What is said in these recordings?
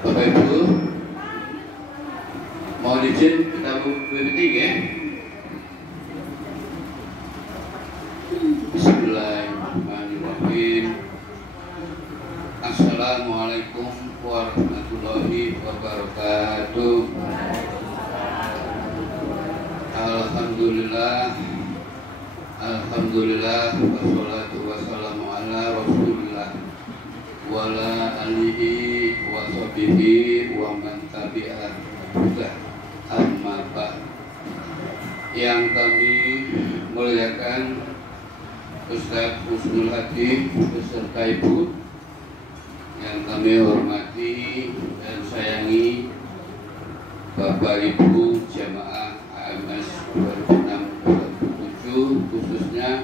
Bapak Ibu, mohon izin kita meeting ya. Bismillahirrahmanirrahim. Assalamualaikum warahmatullahi wabarakatuh. Alhamdulillah wassalatu wassalamu ala Rasulillah wa ala alihi wa sahbihi wa man tabi'ah hudah, amma ba'd. Yang kami muliakan Ustaz Husnul Hadi beserta Ibu, yang kami hormati dan sayangi Bapak Ibu jamaah AMS 2006-2007, khususnya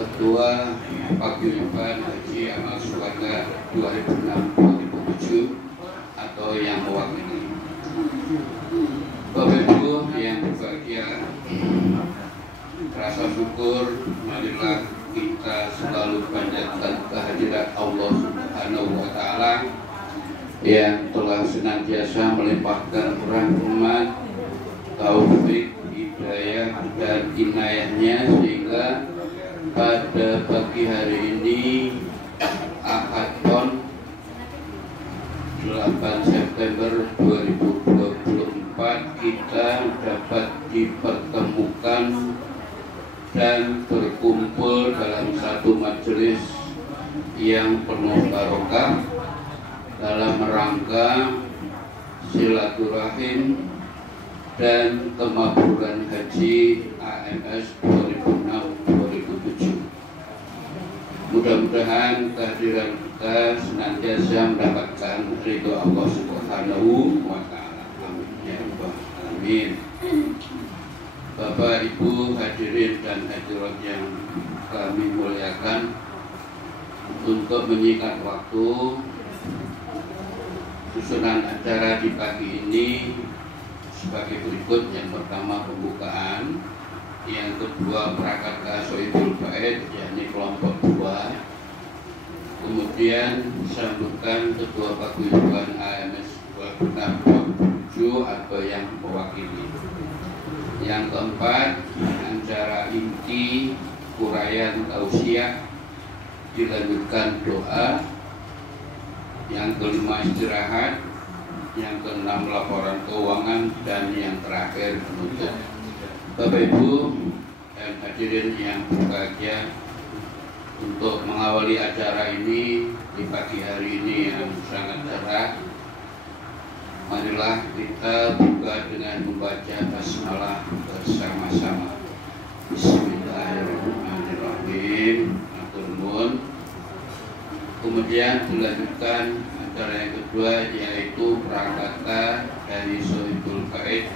Ketua Paguyuban Haji Amal Suwada 2006-2007 atau yang mewakili. Bapak Ibu yang berbahagia, rasa syukur marilah kita selalu panjatkan kehadirat Allah Subhanahu wa Ta'ala yang telah senantiasa melimpahkan rahmat, taufik, hidayah dan inayahnya, sehingga pada pagi hari ini Ahad Pon 8 September 2024 kita dapat dipertemukan dan berkumpul dalam satu majelis yang penuh barokah dalam rangka silaturahim dan kemakburan haji AMS 2006-2007. Mudah-mudahan kehadiran kita senantiasa mendapatkan ridho Allah Subhanahu wa Ta'ala. Amin ya rabbal alamin. Bapak Ibu hadirin dan hadirat yang kami muliakan, untuk menyingkat waktu, susunan acara di pagi ini sebagai berikut. Yang pertama pembukaan, yang kedua Prakarya Sohibul Bait yakni kelompok 2, kemudian sambutan Ketua Paguyuban AMS 2006-2007 atau yang mewakili. Yang keempat, acara inti uraian tausiah, dilanjutkan doa. Yang kelima istirahat, yang keenam laporan keuangan, dan yang terakhir penutup. Bapak Ibu dan hadirin yang berbahagia, untuk mengawali acara ini di pagi hari ini yang sangat cerah, marilah kita buka dengan membaca basmalah bersama-sama. Bismillahirrahmanirrahim. Matur nuwun. Kemudian dilanjutkan acara yang kedua, yaitu prakata dari Sohibul Bait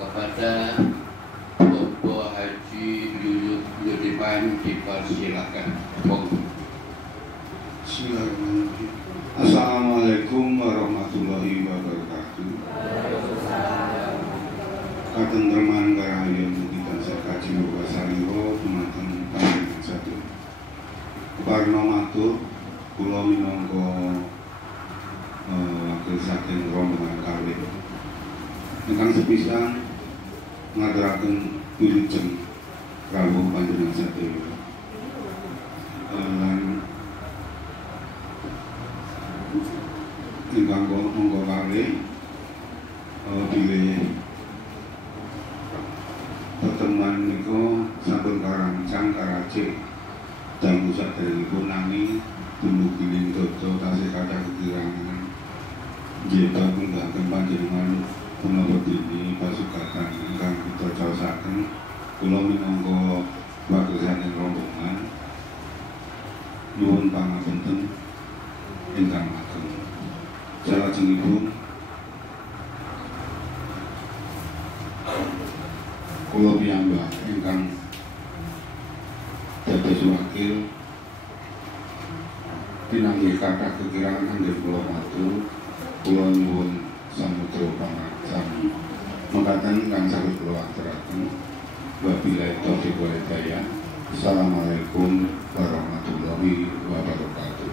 kepada Bapak Haji Yuyut Yudiman, dipersilakan. Bismillahirrahmanirrahim. Assalamualaikum warahmatullahi wabarakatuh. Katentreman karahayu mugi tansah kaji wasaliro dumateng panjenengan satu. Keparna matur kula minangka wakil saking rombongan kalih ingkang sepisan ngaturaken wilujeng rawuh panjenengan sadaya. Ingkang monggo kalih bilih pertemuan menika sampun karancang karajik damel saderengipun, nanging dumugi ing dodo tasih kathah kekirangan nggih pundhaken panjenengan menawa dene pasugatan ingkang kita caosaken. Kula minangka wakil saking rombongan nyuwun pangapunten ingkang ageng. Salajengipun kula piyambak ingkang dados wakil pinanggih kathah kekirangan anggen kula matur, kula nyuwun samudra pangarsani mekaten kang saged kula aturaken. Wabillahi taufiq wal hidayah. Assalamualaikum warahmatullahi wabarakatuh.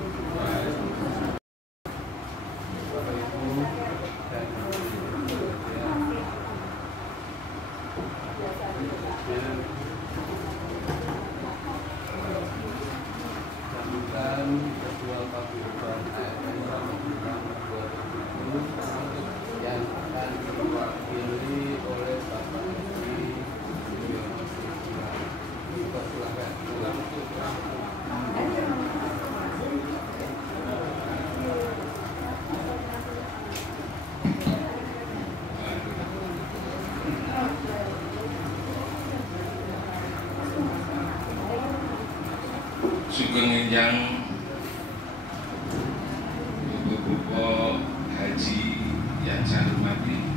Bapak Haji yang saya hormati,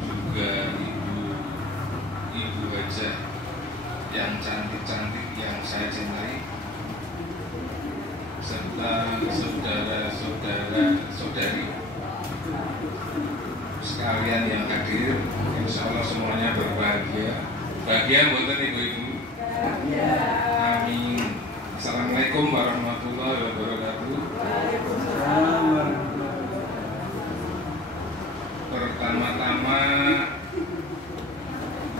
juga Ibu Hajah yang cantik-cantik yang saya cintai, serta saudara-saudari sekalian yang hadir. Insya Allah semuanya berbahagia. Bahagia buatan ibu-ibu. Amin. Assalamualaikum warahmatullahi wabarakatuh. Pertama-tama,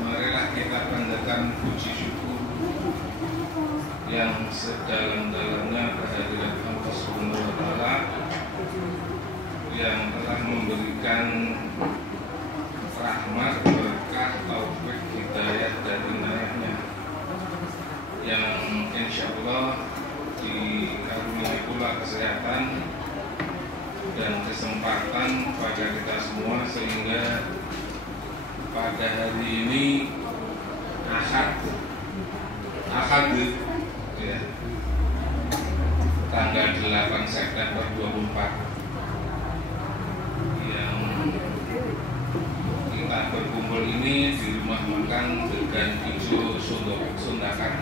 marilah kita panjatkan puji syukur yang sedalam-dalamnya kehadirat Allah Subhanahu wa Ta'ala yang telah memberikan rahmat, berkah, taufik, hidayah dan inayahnya, yang insya Allah dikaruniai pula kesehatan dan kesempatan pada kita semua, sehingga pada hari ini Ahad ya, tanggal 8 September 24 yang kita berkumpul ini di rumah makan Degan Ijo Sundakan.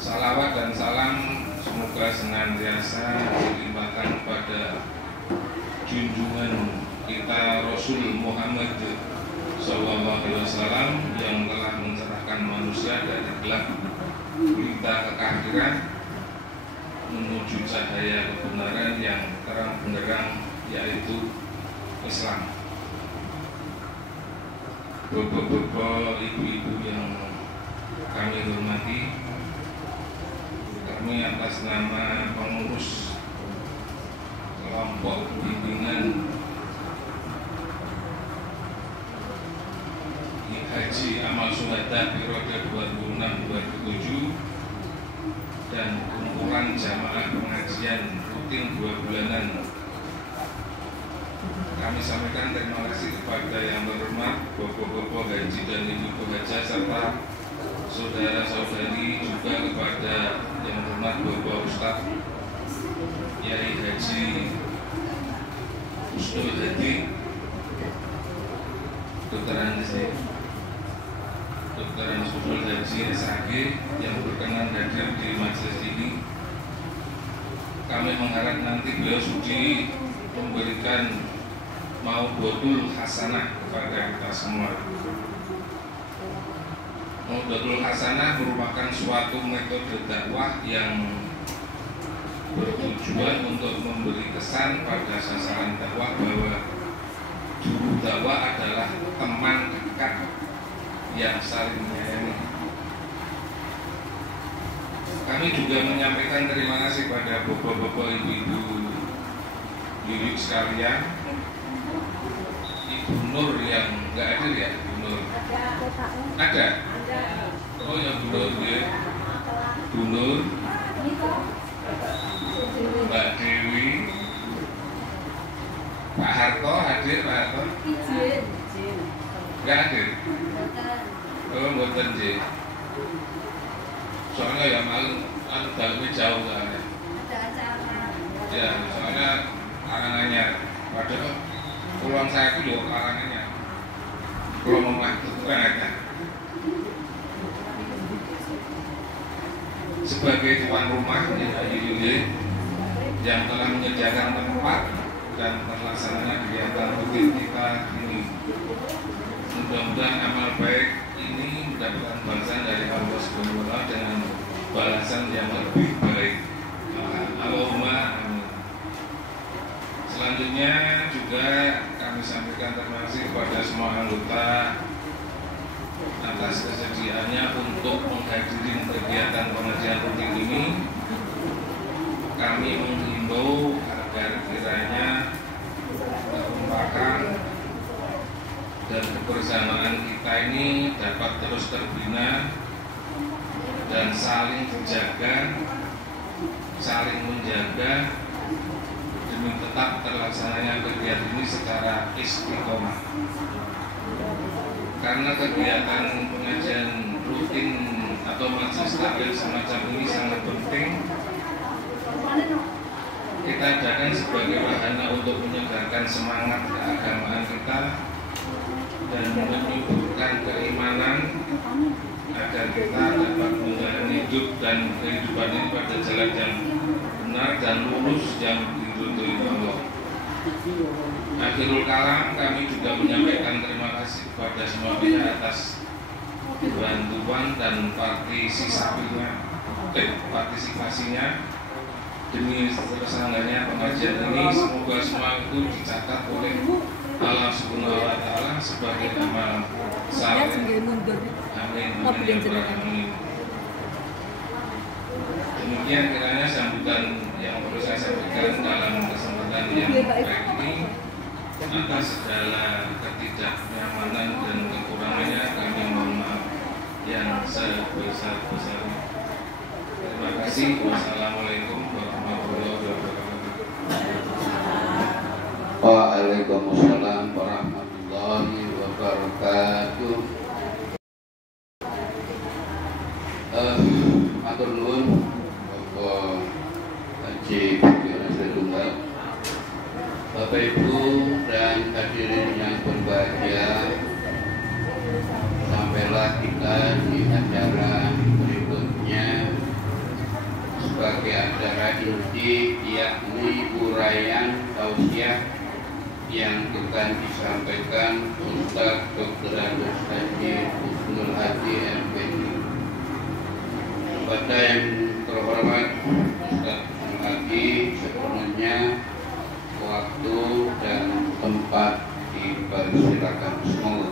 Salawat dan salam semoga senantiasa dilimpahkan pada junjungan kita Rasul Muhammad Sallallahu Alaihi Wasallam yang telah mencerahkan manusia dari gelap gulita kekafiran menuju cahaya kebenaran yang terang benderang, yaitu Islam. Bapak-bapak, ibu-ibu yang kami hormati, kami atas nama pengurus kelompok bimbingan Haji Amal Syuhada periode 2006-2007 dan kumpulan jamaah pengajian rutin 2 bulanan, kami sampaikan terima kasih kepada yang terhormat Bapak-bapak Haji dan Ibu Hajah serta saudara-saudari, juga kepada yang terhormat Bapak Ustaz Yai Haji Husnul Hadi, Dr. Husnul Haji SAG yang berkenan hadir di majelis ini. Kami mengharap nanti beliau sudi memberikan Mau'idhatul Hasanah kepada kita semua. Mau'idhatul Hasanah merupakan suatu metode dakwah yang bertujuan untuk memberi kesan pada sasaran dakwah bahwa juru dakwah adalah teman dekat yang saling menyayangi. Kami juga menyampaikan terima kasih pada bapak-bapak, ibu-ibu lirik sekalian, Ibu Nur yang nggak ada ya, Ibu Nur? Ada. Oh ya, Bu Nur ya. Bu Nur, Mbak Dewi, Pak Harto hadir, Pak Harto? Nggak hadir. Oh, mboten nggih. Soalnya ya malu dalamnya jauh soalnya. Ya, soalnya Karanganyar. Padahal pulau saya itu juga Karanganyar. Pulau Memah itu kan ada. Sebagai tuan rumah yang telah menyediakan tempat dan terlaksananya kegiatan rutin kita ini, mudah-mudahan amal baik ini mendapatkan balasan dari Allah Subhanahu wa Ta'ala dengan balasan yang lebih baik. Allahumma amin. Selanjutnya juga kami sampaikan terima kasih kepada semua anggota atas kesediaannya untuk menghadiri kegiatan pengajian rutin ini. Kami menghimbau agar kiranya kekompakan dan kebersamaan kita ini dapat terus terbina dan saling menjaga demi tetap terlaksananya kegiatan ini secara istiqomah. Karena kegiatan pengajian rutin atau majelis taklim semacam ini sangat penting kita adakan sebagai wahana untuk menyegarkan semangat keagamaan kita dan menyuburkan keimanan agar kita dapat menjalani hidup dan kehidupan ini pada jalan yang benar dan lurus yang diridhoi Allah. Akhirul kalam, kami juga menyampaikan terima kasih kepada semua pihak atas bantuan dan partisipasinya demi terselenggaranya pengajian ini. Semoga semua itu dicatat oleh Allah Subhanahu wa Ta'ala sebagai amal saleh. Amin. Amin. Demikian kiranya sambutan yang perlu saya sampaikan dalam kesempatan yang baik ini. Atas segala ketidaknyamanan dan kekurangannya kami mohon maaf yang sebesar-besarnya. Terima kasih. Wassalamualaikum warahmatullahi wabarakatuh. Waalaikumsalam warahmatullahi wabarakatuh. Matur nuwun Bapak Haji Bukiono Setunggal, Bapak Ibu dan hadirin yang berbahagia, sampailah kita di acara berikutnya sebagai acara inti, yakni uraian tausiah yang akan disampaikan Ustaz Dr. Andes Haji Husnul Hadi MPD. Kepada yang terhormat Ustaz Husnul Hadi, sepenuhnya waktu dan tempat dipersilakan semua.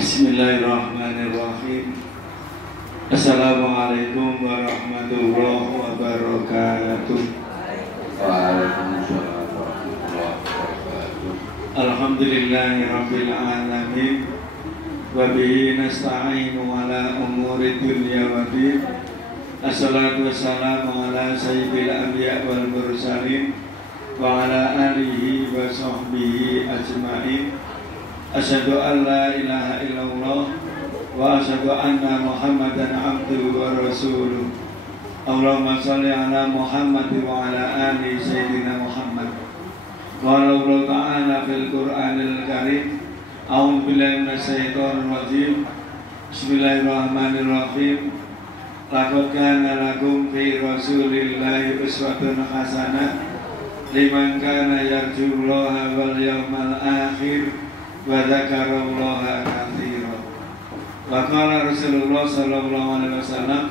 Bismillahirrahmanirrahim. Assalamualaikum warahmatullahi wabarakatuh. Waalaikumsalam warahmatullahi wabarakatuh. Alhamdulillahirabbil alamin. Wa bihi nasta'inu ala umuri dunya waddin. Assalatu wassalamu ala sayyidil anbiya wal mursalin wa ala alihi wa sahbihi ajma'in. Asyhadu an la ilaha illallah wa asyhadu anna Muhammadan abduhu wa rasuluh. Allahumma shalli ala Muhammad wa ala ali sayyidina Muhammad. Wa Allah ta'ala fil Qur'anil Karim. A'udzu billahi minasyaitonir rajim. Bismillahirrahmanirrahim. Laqad kana lakum fi Rasulillahi uswatun hasanah liman kana yarjullaha wal yawmal akhir wa dzakarallaha katsiran. Wa qala Rasulullah sallallahu alaihi wasallam,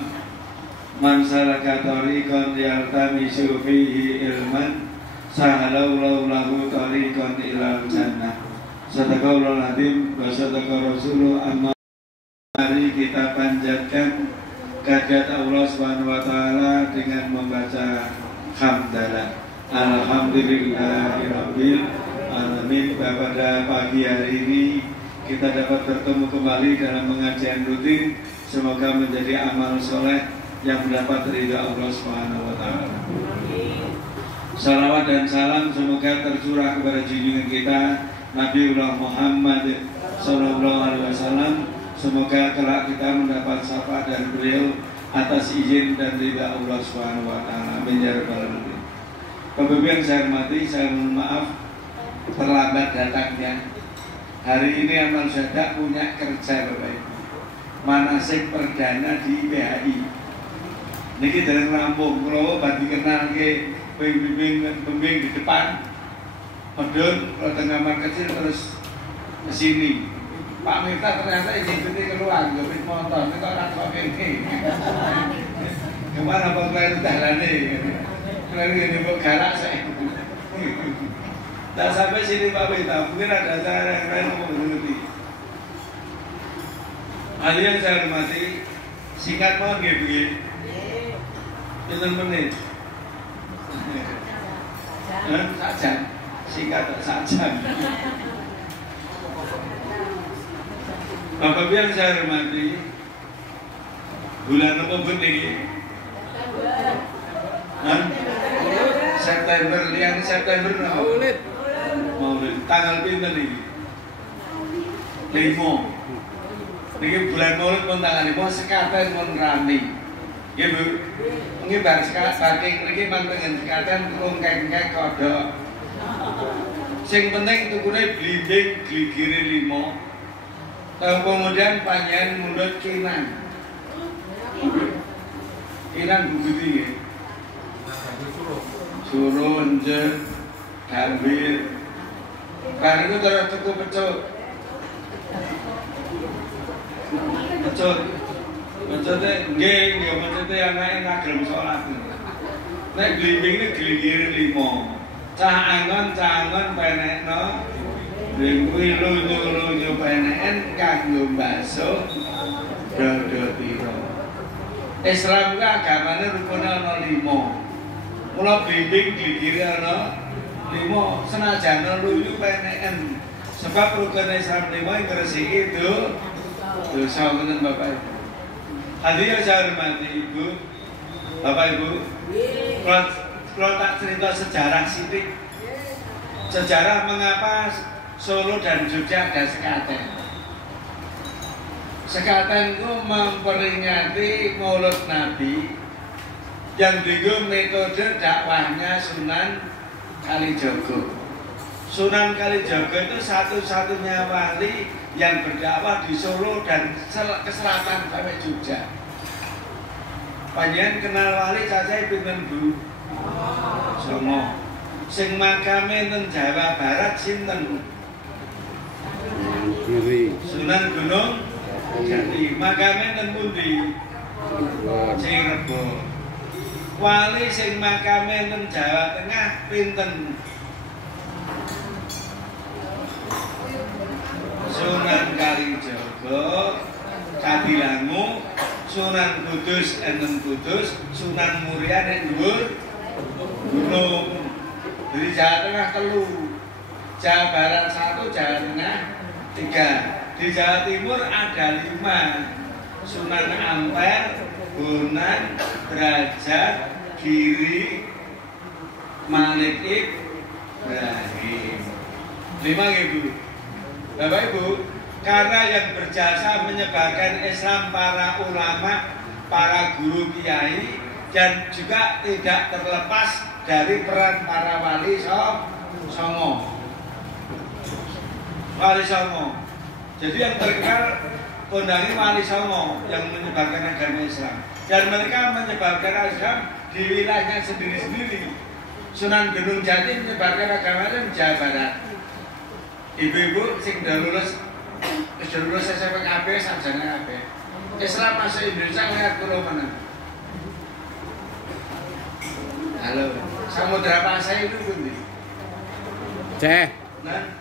man salaka tariqan yaltamisu fihi ilman sahalallahu lahu tariqan ilal jannah. Sadaqallahul adzim wa sadaqa Rasulullah. Amma mari kita panjatkan kehadirat Allah Subhanahu wa taala dengan membaca hamdalah. Alhamdulillahirabbil alamin. Pada pagi hari ini kita dapat bertemu kembali dalam pengajian rutin. Semoga menjadi amal soleh yang mendapat ridha Allah Subhanahu wa taala. Salawat dan salam semoga tercurah kepada junjungan kita Nabiullah Muhammad sallallahu alaihi wasallam. Semoga kelak kita mendapat syafaat dari beliau atas izin dan ridha Allah Subhanahu wa taala. Amin ya rabbal alamin. Bapak Ibu yang saya hormati, saya mohon maaf terlambat datangnya. Hari ini amal syahadat punya kerja Bapak Ibu. Manasik perdana di PHI. Niki dari rampung, kalau badi kenal ke pembimbing di depan, medun, kalau tengah kamar kecil terus ke sini. Pak Miftah ternyata izin cuti keluar, gabit motor, ini kok orang tua ini. Kemana Pak Miftah itu dahlane? Kalau ini Pak galak saya. Tak sampai sini Pak Miftah, mungkin ada acara yang lain mau berhenti. Ahli yang saya hormati, singkat mohon ya begini. Pinten menit? Saja, singkat saja. Bapak yang saya hormati, bulan apa pun ini? September, yang September Maulid. Tanggal pinten ini? Niki bulan Maulid pun tanggal 5 sekaten pun rami. Nggih Bu. Nggih bar saking mriki mantengen sekaten rungkeng-keng kodhok. Sing penting tukune blimbing gligire 5. Kemudian panjenengan mundhut kinan. Kinan bubudi nggih. Surun je gambir. Bar iku terus tuku pecut. Pecutnya nggih pecutnya anake ngagem salat. Nek blimbing iki gligire 5. Cah angon penekno. Kuwi lunyu-lunyu peneken kanggo mbasuh dodo tira. Islam ku agamane rukune ana 5. Mula blimbing gligire ana 5 senajan lunyu peneken. Sebab rukun Islam 5 ngresiki dosa ngoten Bapak Ibu. Hadirin saya hormati Ibu, Bapak Ibu. Kalau tak cerita sejarah sithik. Sejarah mengapa Solo dan Jogja ada sekaten. Sekaten itu memperingati Maulid Nabi yang dienggo metode dakwahnya Sunan Kalijaga. Sunan Kalijaga itu satu-satunya wali yang berdakwah di Solo dan ke selatan sampai Jogja. Panjenengan kenal wali cacai pinten Bu? Songo. Sing makame teng Jawa Barat sinten? Sunan Gunung Jati. Makame teng pundi? Cirebon. Wali sing makame teng Jawa Tengah pinten? Sunan Kalijaga, Kadilangu, Sunan Kudus enten Kudus, Sunan Muria nek dhuwur gunung. Dari Jawa Tengah 3, Jawa Barat 1, Jawa Tengah 3. Di Jawa Timur ada 5. Sunan Ampel, Bonan, Derajat, Giri, Malik Ibrahim. 5 Ibu. Bapak Ibu, karena yang berjasa menyebarkan Islam para ulama, para guru kiai, dan juga tidak terlepas dari peran para wali songo. Wali songo. Jadi yang terkenal kondangi wali songo yang menyebarkan agama Islam. Dan mereka menyebarkan Islam di wilayahnya sendiri-sendiri. Sunan Gunung Jati menyebarkan agama di Jawa Barat. Ibu-ibu sing udah lulus SMPKB sarjana KB. Islam masuk Indonesia lihat pulau mana? Halo, Samudra Pasai itu pundi? Aceh. Nah,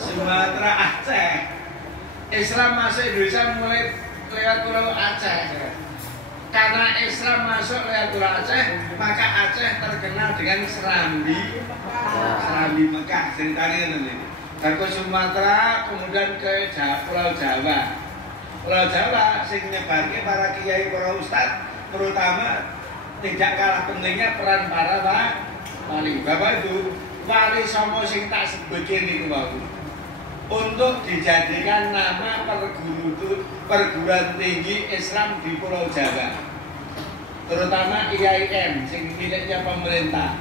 Sumatera Aceh. Islam masuk Indonesia mulai lewat pulau Aceh. Karena Islam masuk lewat pulau Aceh, maka Aceh terkenal dengan Serambi Mekah. Ceritanya nanti. Dari Sumatera kemudian ke Pulau Jawa. Pulau Jawa sing nyebarke para kiai, para ustad, terutama tidak kalah pentingnya peran para wali. Bapak Ibu, wali songo sing tak sebutke niku wae. Untuk dijadikan nama perguruan tinggi Islam di Pulau Jawa. Terutama IAIN sing miliknya pemerintah.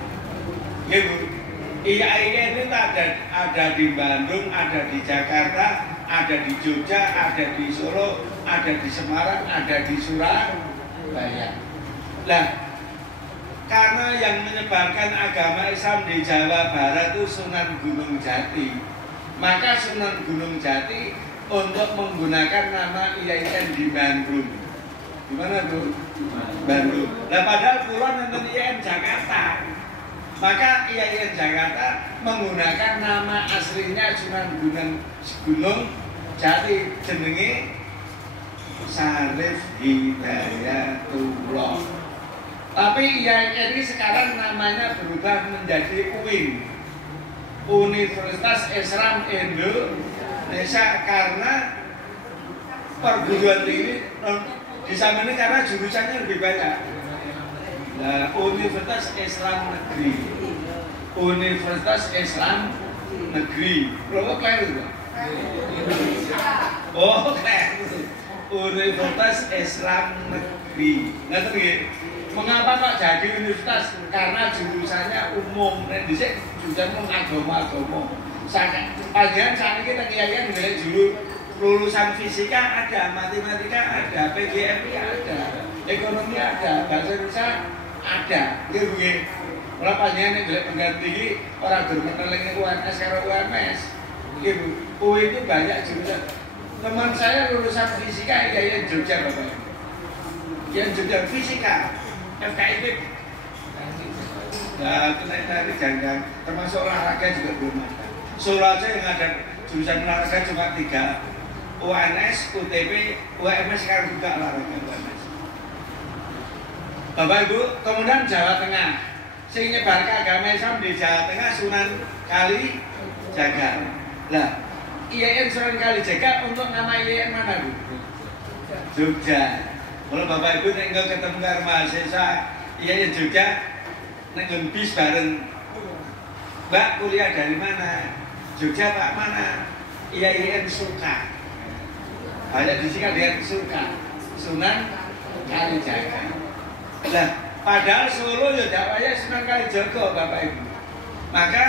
Nggih Bu. IAIN itu ada di Bandung, ada di Jakarta, ada di Jogja, ada di Solo, ada di Semarang, ada di Surabaya. Nah, karena yang menyebarkan agama Islam di Jawa Barat itu Sunan Gunung Jati, maka Sunan Gunung Jati untuk menggunakan nama IAIN di Bandung. Di mana Bu? Bandung. Nah, padahal pulau nonton IAIN Jakarta. Maka IAIN Jakarta menggunakan nama aslinya Sunan Gunung Jati, jenenge Syarif Hidayatullah. Tapi IAIN ini sekarang namanya berubah menjadi UIN, Universitas Islam Indonesia, karena perguruan tinggi di sana ini karena jurusannya lebih banyak. Nah, Universitas Islam Negeri, Universitas Islam Negeri, berapa kali itu? Oh, Universitas Islam Negeri. Ngerti nggih? Mengapa kok jadi universitas? Karena jurusannya umum. Nek dhisik jurusan agama-agama. Panjenengan sakniki teng kiai golek lulusan fisika ada, matematika ada, PGMI ada, ekonomi ada, bahasa Indonesia ada. Nggih nggih. Ora panjenengan nek golek pengganti iki ora dur meneling UNS karo UMS. Nggih Bu. UI itu banyak jurusan. Teman saya lulusan fisika IAIN Jogja Bapak. Yang Jogja fisika, FKIP. Nah, itu jangan termasuk olahraga juga belum ada. Solo aja yang ada jurusan olahraga cuma 3, UNS, UTP, UMS sekarang juga olahraga UMS. Bapak Ibu, kemudian Jawa Tengah, sing nyebar agama Islam di Jawa Tengah Sunan Kalijaga. Lah, IAIN Sunan Kalijaga untuk nama IAIN mana Bu? Jogja. Kalau Bapak Ibu tinggal ketemu karo mahasiswa IAIN Jogja, neng bis bareng. Mbak kuliah dari mana? Jogja Pak mana? IAIN Suka. Banyak disingkat dengan Suka. Sunan Kalijaga. Lah, padahal Solo ya dakwahnya Sunan Kalijaga Bapak Ibu. Maka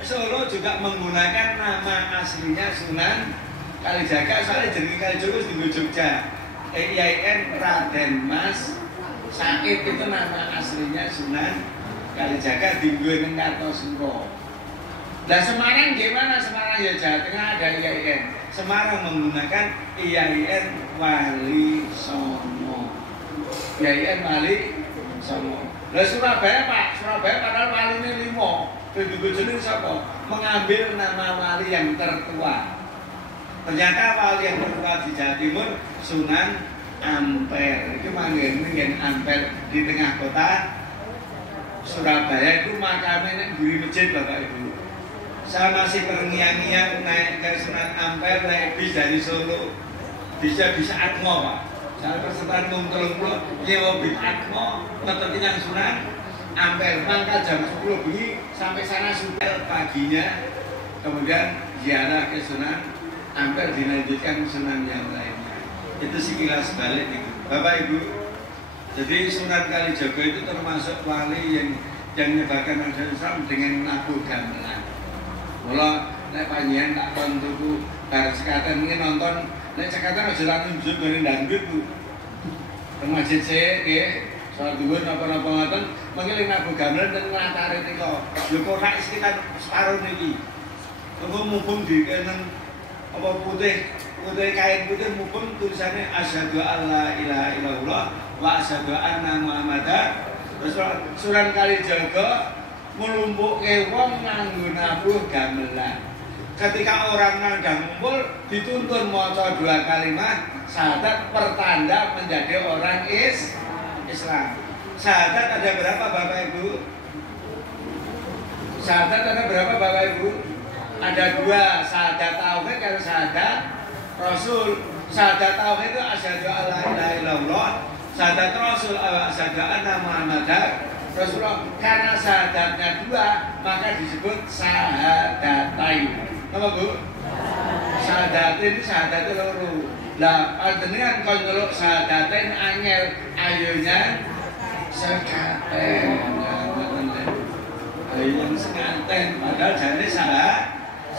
Solo juga menggunakan nama aslinya Sunan Kalijaga, soalnya jeneng Kalijaga di Jogja. IAIN Raden Mas Said itu nama aslinya Sunan Kalijaga di Gunung Kartosuro. Nah Semarang gimana? Semarang ya Jawa Tengah ada IAIN. Semarang menggunakan IAIN Wali Songo. IAIN Wali Songo. Lah Surabaya Pak, Surabaya padahal walinya 5. Begitu jenis siapa? Mengambil nama wali yang tertua. Ternyata wali yang tertua di Jawa Timur Sunan Ampel. Itu manggil Ampel di tengah kota Surabaya. Itu makamnya di masjid Bapak Ibu. Saya masih terngiang-ngiang naik ke Sunan Ampel, naik bis dari Solo. Bisa Atmo Pak. Saya persetan ngumpul-ngumpul nyewa bis Atmo ngeteti yang Sunan Ampel. Mangkat jam 10 pagi sampai sana sudah paginya. Kemudian ziarah ke Sunan Ampel, dilanjutkan Sunan yang lainnya. Itu sekilas balik itu Bapak Ibu. Jadi Sunan Kalijaga itu termasuk wali yang menyebarkan agama Islam dengan nabuh gamelan. Kalau nek panjenengan tak kon tuku bar sekaten iki nonton nek sekaten aja lan nunjuk ngene dangdut Bu. Teng masjid sik nggih. Soal dhuwur napa-napa ngoten mengki nabuh gamelan ten latare nika. Lho kok rak sekitar separuh niki. Engko mumpung di kenen apa putih kain putih mumpung tulisannya asyhadu alla ilaha illallah wa asyhadu anna muhammadar Rasulullah. Sunan Kalijaga melumpuhke wong nganggo nabuh gamelan. Ketika orang nandang ngumpul dituntun maca 2 kalimat syahadat pertanda menjadi orang Islam. Syahadat ada berapa Bapak Ibu? Syahadat ada berapa Bapak Ibu? Ada 2, syahadat tauhid dan syahadat Rasul. Syahadat tauhid itu asyhadu alla ilaha illallah, syahadat Rasul asyhadu anna muhammadar Rasulullah. Karena syahadatnya 2 maka disebut syahadatain. Apa Bu? Syahadatain itu syahadat loro. Lah panjenengan kon ngeluk syahadatain anyel ayonya sekaten. Ayonya sekaten padahal jane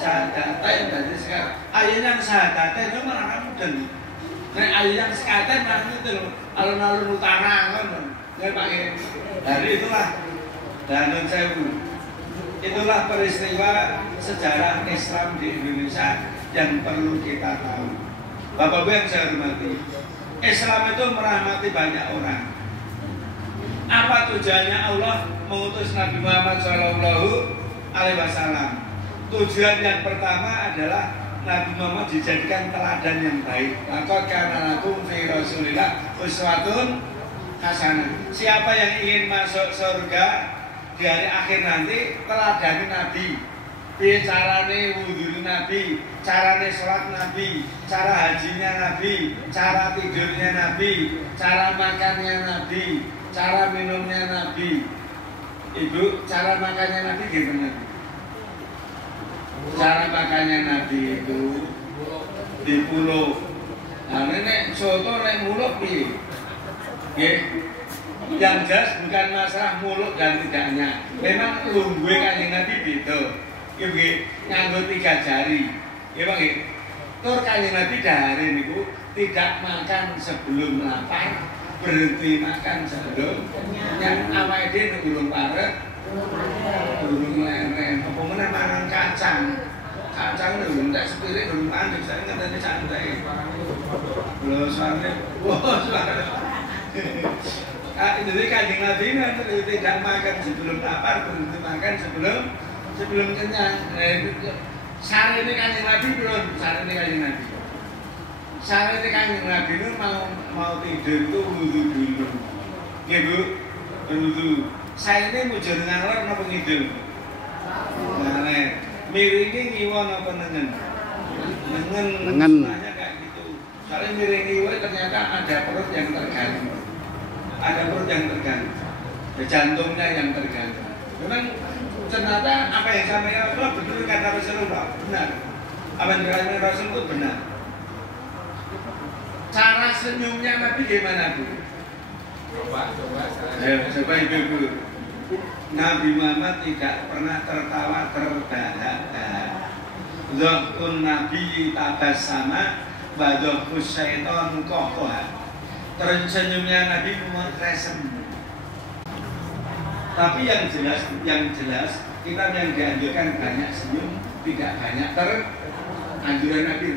syahadatain berarti sekarang ayonya syahadatnya itu malah mudeng. Nek ayonya sekaten nang itu alun-alun utara ngono. Nggih Pak nggih. Dari itulah Danun Sewu. Itulah peristiwa sejarah Islam di Indonesia yang perlu kita tahu. Bapak-Ibu yang saya hormati, Islam itu merahmati banyak orang. Apa tujuannya Allah mengutus Nabi Muhammad SAW? Tujuan yang pertama adalah Nabi Muhammad dijadikan teladan yang baik. Laqad kana lakum fi Rasulillah uswatun hasanah. Siapa yang ingin masuk surga di hari akhir nanti, teladani Nabi. Piye carane wudu Nabi, carane sholat Nabi, cara hajinya Nabi, cara tidurnya Nabi, cara makannya Nabi, cara minumnya Nabi. Ibu, cara makannya Nabi gimana? Cara makannya Nabi itu di pulau. Nah, nek soto nek muluk piye? Nggih. Yang jelas bukan masalah muluk dan tidaknya. Memang lungguhe Kanjeng Nabi beda. Nggih, nganggo 3 jari. Nggih, Pak nggih. Tur Kanjeng Nabi dahare niku tidak makan sebelum lapar, berhenti makan sebelum kenyang. Awake dhewe nek durung parek, durung leren, apa meneh mangan kacang. Kacang lho entek sepirik durung mandeg, saya ngenteni santai. Lho suarane, wah suarane. Jadi Kanjeng Nabi ini tidak makan sebelum lapar, berhenti makan sebelum kenyang. Sare ini Kanjeng Nabi belum, sare ini Kanjeng Nabi. Sare ini Kanjeng Nabi itu mau tidur itu wudu dulu. Nggih Bu, wudu. Saya ini mujur ngalor napa ngidul? Nah, miringi ngiwa napa nengen? Nengen. Sebenarnya kayak gitu. Soalnya miring ngiwa ternyata ada perut yang tergantung. Ada perut yang tergantung. Jantungnya yang tergantung. Memang ternyata apa yang disampaikan Rasulullah betul kata Rasulullah, benar. Apa yang dikatakan Rasul itu benar. Cara senyumnya Nabi gimana Bu? Coba Ibu. Nabi Muhammad tidak pernah tertawa terbahak-bahak. Dhahkun Nabi tabassama wa dhahkus syaitan qahqah. Tersenyumnya Nabi memotresem. Tapi yang jelas kita yang dianjurkan banyak senyum, tidak banyak anjuran Nabi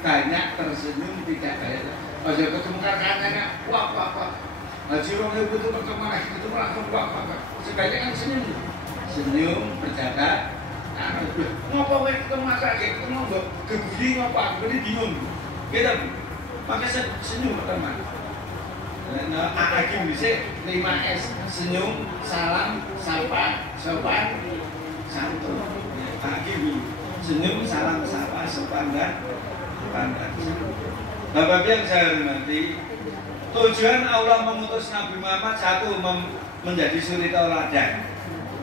banyak tersenyum, tidak banyak. Ojo ketemu kakaknya, wah. Haji wong ibu itu ketemu wah. Sebaiknya kan senyum berjabat. Ngapa kowe ketemu kakak, ketemu mbok gebudi ngapa aku ini bingung. Gitu. Maka senyum teman. Nah, Hakim bisa 5S, senyum, salam, sapa, sopan, santun. Hakim senyum, salam, sapa, sopan dan Bapak yang saya hormati, tujuan Allah mengutus Nabi Muhammad satu menjadi suri tauladan.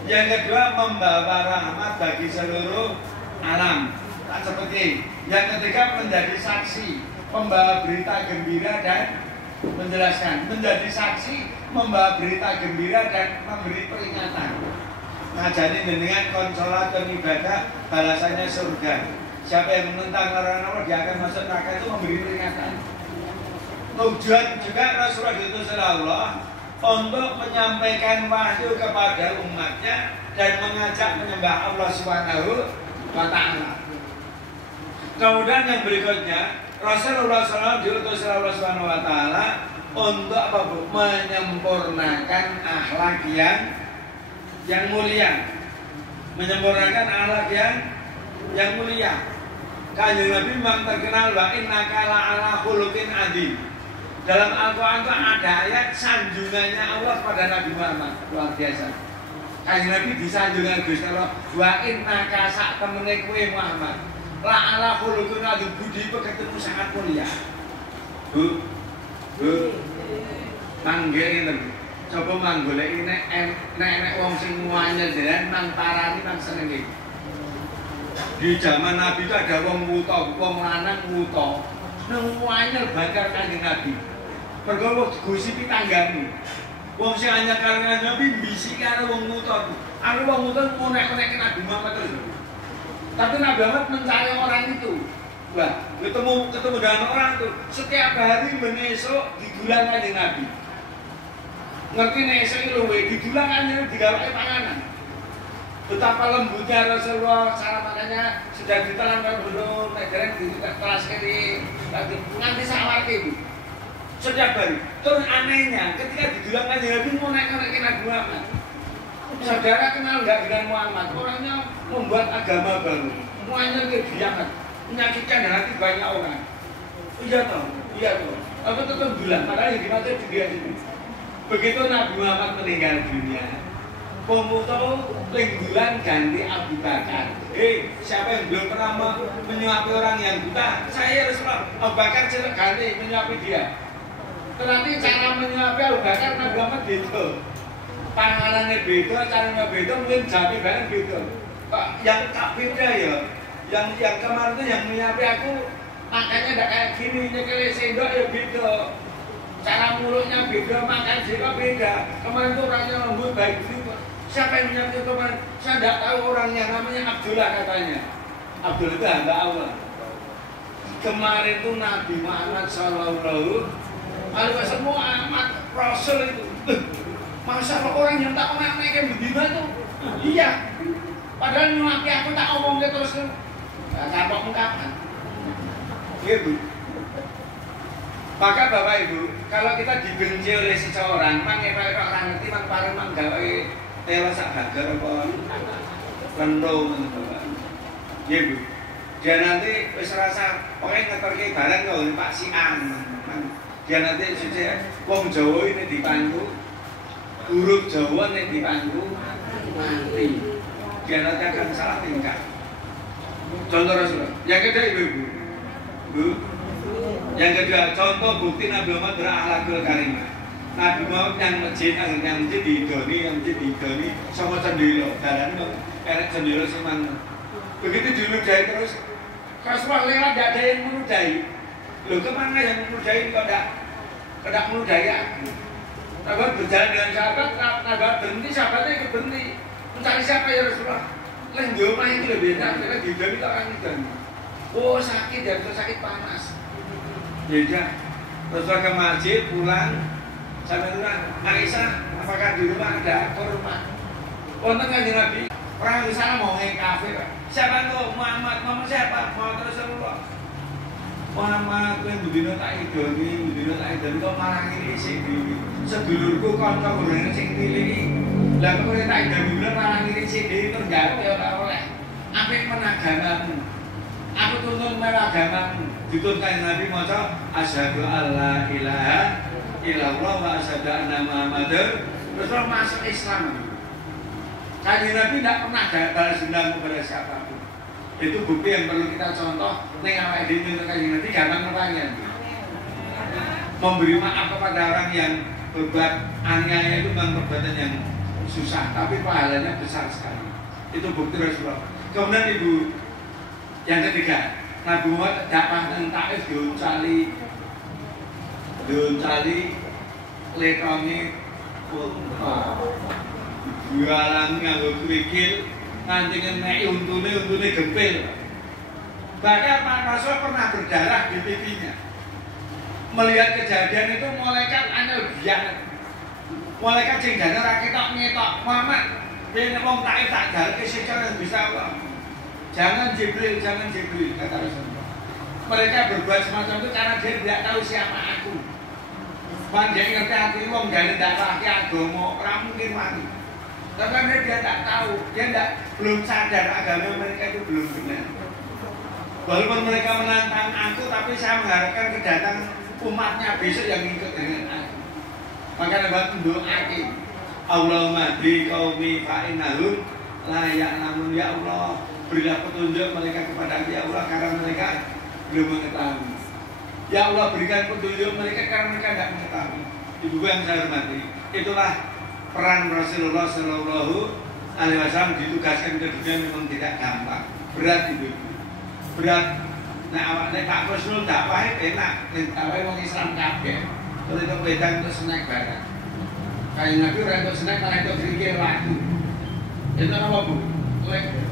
Yang kedua membawa rahmat bagi seluruh alam. Tak seperti yang ketiga menjadi saksi, membawa berita gembira dan menjelaskan, menjadi saksi, membawa berita gembira dan memberi peringatan. Ngajari dengan konsolatun ibadah, balasannya surga. Siapa yang menentang larangan Allah dia akan masuk neraka, itu memberi peringatan. Tujuan juga Rasulullah diutus oleh Allah untuk menyampaikan wahyu kepada umatnya dan mengajak menyembah Allah Subhanahu wa Ta'ala. Kemudian yang berikutnya, Rasulullah SAW diutus oleh Allah Subhanahu wa Ta'ala untuk apa Bu? Menyempurnakan akhlak yang mulia. Menyempurnakan akhlak yang mulia. Kanjeng Nabi memang terkenal wa innaka la'ala khuluqin adzim. Dalam Al-Qur'an itu ada ayat sanjungannya Allah kepada Nabi Muhammad, luar biasa. Kanjeng Nabi disanjungkan Gusti Allah, wa innaka sak temene kowe Muhammad la'ala khuluqin adzim, budi pekertimu sangat mulia. Bu manggil ini coba manggolek ini nek wong sing muanyel jenengan nang parani nang senengi. Di zaman Nabi itu ada wong wuta, wong lanang wuta nang muanyel bakar Kanjeng Nabi. Pergo digosipi tanggane. Wong sing anyar karo Nabi bisik karo wong wuta. Aku wong wuta ngonek-ngonek Nabi Muhammad terus. Tapi Nabi Muhammad mencari orang itu. Wah, ketemu dengan orang itu. Setiap hari menesuk didulang Kanjeng Nabi. Ngerti nek esuk iki luwe didulang Kanjeng digawake panganan. Betapa lembutnya Rasulullah, cara makannya sudah ditelan kan belum, nek dereng di kelas kiri, nganti sawarke itu. Setiap hari. Terus anehnya, ketika didulang Kanjeng Nabi ngonek-ngonek Nabi Muhammad. Saudara kenal enggak dengan Muhammad? Orangnya membuat agama baru. Muanya diangat, menyakitkan hati banyak orang. Iya toh. Aku tetap bilang, makanya yang dimaksud dia ini. Begitu Nabi Muhammad meninggal dunia, pemutus linggulan ganti Abu Bakar. Siapa yang belum pernah menyuapi orang yang buta? Saya Rasulullah. Abu Bakar ganti menyuapi dia. Nanti cara menyuapi Abu Bakar Nabi Muhammad beda. Panganannya beda, caranya beda, mungkin jawabnya bareng beda. Yang tak beda ya, yang kemarin itu yang menyuapi aku Makanya tidak kayak gini, nyekeli sendok ya beda. Cara mulutnya beda, makan juga beda. Kemarin tuh orangnya lembut baik juga. Siapa yang menyampaikan kemarin? Saya tidak tahu orangnya, namanya Abdullah katanya. Abdullah itu hamba Allah. Kemarin tuh Nabi Muhammad Sallallahu Alaihi Wasallam Muhammad Rasul itu. Masa orang yang tak pernah naik begini tuh? Iya. Padahal nyuapi aku tak omongnya terus kapok ungkapan. Gitu. Maka Bapak Ibu, kalau kita dibenci oleh seseorang, mang orang ngerti, mang pareng mang gawe tewas sak hagar apa lendo Bapak. Gitu. Dia nanti wis rasa pokoknya ngeterke barang kok Pak Sian. Dia nanti suci wong Jawa ini dipandu, huruf Jawa ini dipandu mati. Dia nanti akan salah tingkah. Contoh Rasulullah. Yang kedua ibu-ibu. Bu. Yang kedua contoh bukti Nabi Muhammad berakhlakul karimah. Nabi Muhammad yang masjid diidoni, yang masjid diidoni sama cendilo. Jalan kok erek cendilo seman. Begitu diludahi terus Rasulullah lewat tidak ada yang meludahi. Loh kemana yang meludahi kok tidak meludahi aku? Nabi berjalan dengan sahabat, Nabi berhenti, sahabatnya ikut berhenti. Mencari siapa ya Rasulullah? Lain di rumah ini lebih enak, karena didani tak akan didani. Oh sakit ya, betul sakit panas. Beda. Rasulullah ke masjid, pulang, sampai bilang, Aisyah, apakah di rumah ada korban? Untuk Kanjeng Nabi, orang di sana mau nge kafir. Siapa tuh? Muhammad. Muhammad siapa? Muhammad Rasulullah. Muhammad yang budino tak idoni, kok malah ngiri sing dhewe. Sedulurku kanca gorene sing pilih. Lah kok tak idoni malah ngiri sing dhewe tergak ya ora oleh. Apik menagamamu. Aku tuntun menagamamu. Dituntun Nabi maca asyhadu alla ilaha illallah wa asyhadu anna Muhammadar Rasulullah masuk Islam. Kanjeng Nabi tidak pernah balas dendam kepada siapapun. Itu bukti yang perlu kita contoh. Neng awake dhewe untuk Kanjeng Nabi gampang nerangnya. Memberi maaf kepada orang yang berbuat aniaya itu bukan perbuatan yang susah, tapi pahalanya besar sekali. Itu bukti Rasulullah. Kemudian ibu yang ketiga, Nabi Muhammad dakwah teng Taif diuncali letone jualan nganggo krikil nanti ngeneki untune gempil. Bahkan Pak Rasul pernah berdarah di pipinya. Melihat kejadian itu malaikat anyel biang. Malaikat sing dene ora ketok ngetok. Muhammad, dene wong Taif tak jalke siksa yang bisa Allah. Jangan Jibril kata Rasulullah. Mereka berbuat semacam itu karena dia tidak tahu siapa aku. Pan dia ngerti hati wong jane ndak pakai agama, ora mungkin mati. Tapi dia tidak tahu, belum sadar agama mereka itu belum benar. Walaupun mereka menantang aku, tapi saya mengharapkan kedatangan umatnya besok yang ikut dengan aku. Maka Nabi mendoakan, Allahumma bi qaumi fa innahum la ya'lamun, ya Allah, berilah petunjuk mereka kepada aku, ya Allah, karena mereka belum mengetahui. Ya Allah, berikan petunjuk mereka karena mereka tidak mengetahui. Ibu yang saya hormati, itulah peran Rasulullah Shallallahu Alaihi Wasallam ditugaskan ke dunia memang tidak gampang, berat itu, berat. Nah awak Pak Rasul dakwah enak, dakwah orang Islam kabeh. Kalau itu beda untuk snack barang. Kayak Nabi orang untuk snack, malah untuk kerikil lagi. Itu apa bu?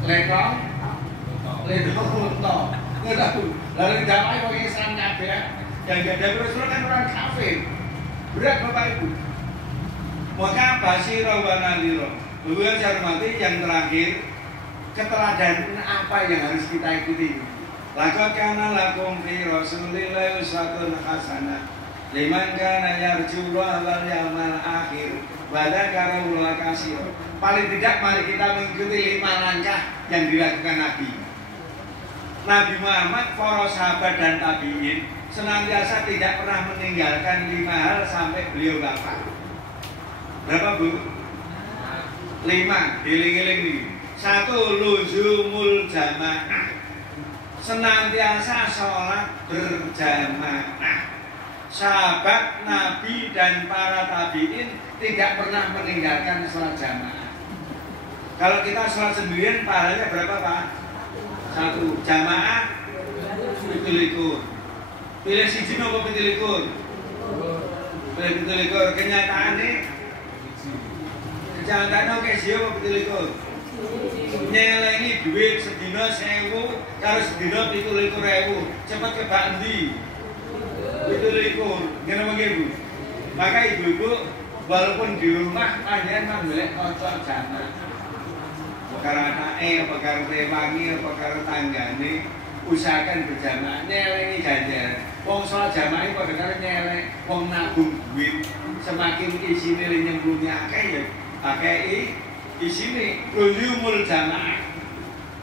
Lekong, unta. Nggak tahu. Lalu dakwah orang Islam kabeh. Yang ada Rasul kan orang kafir. Berat bapak ibu. Maka basiro wa nadhiro. Ibu yang saya hormati, yang terakhir, keteladanan apa yang harus kita ikuti. Laqad kana lakum fi Rasulillahi uswatun hasanah liman kana yarjullaha wal yawmal akhir wa dzakarallaha katsiran. Paling tidak mari kita mengikuti 5 langkah yang dilakukan Nabi. Nabi Muhammad, para sahabat dan tabi'in senantiasa tidak pernah meninggalkan 5 hal sampai beliau wafat. Berapa bu? 5, giling-giling nih. 1, luzumul jamaah, senantiasa sholat berjamaah. Sahabat Nabi dan para tabiin tidak pernah meninggalkan sholat jamaah. Kalau kita sholat sendirian pahalanya berapa pak? 1, jamaah 17. Pilih siji napa 17? Pilih 17. Kenyataane oke sih apa 17? Nyelengi duit sedina 1000 karo sedina 17.000. Cepet kebak endi? 17. Ngene mengke Bu. Maka ibu-ibu walaupun di rumah panjenengan golek kanca jamaah. Karo anake, apa karo rewangi, apa karo tanggane, usahakan berjamaah nyelengi ganjaran. Wong salat jamaah padha karo nyeleng, wong nabung duit semakin isine nyemplungi akeh ya akeh isine ulumul jamaah.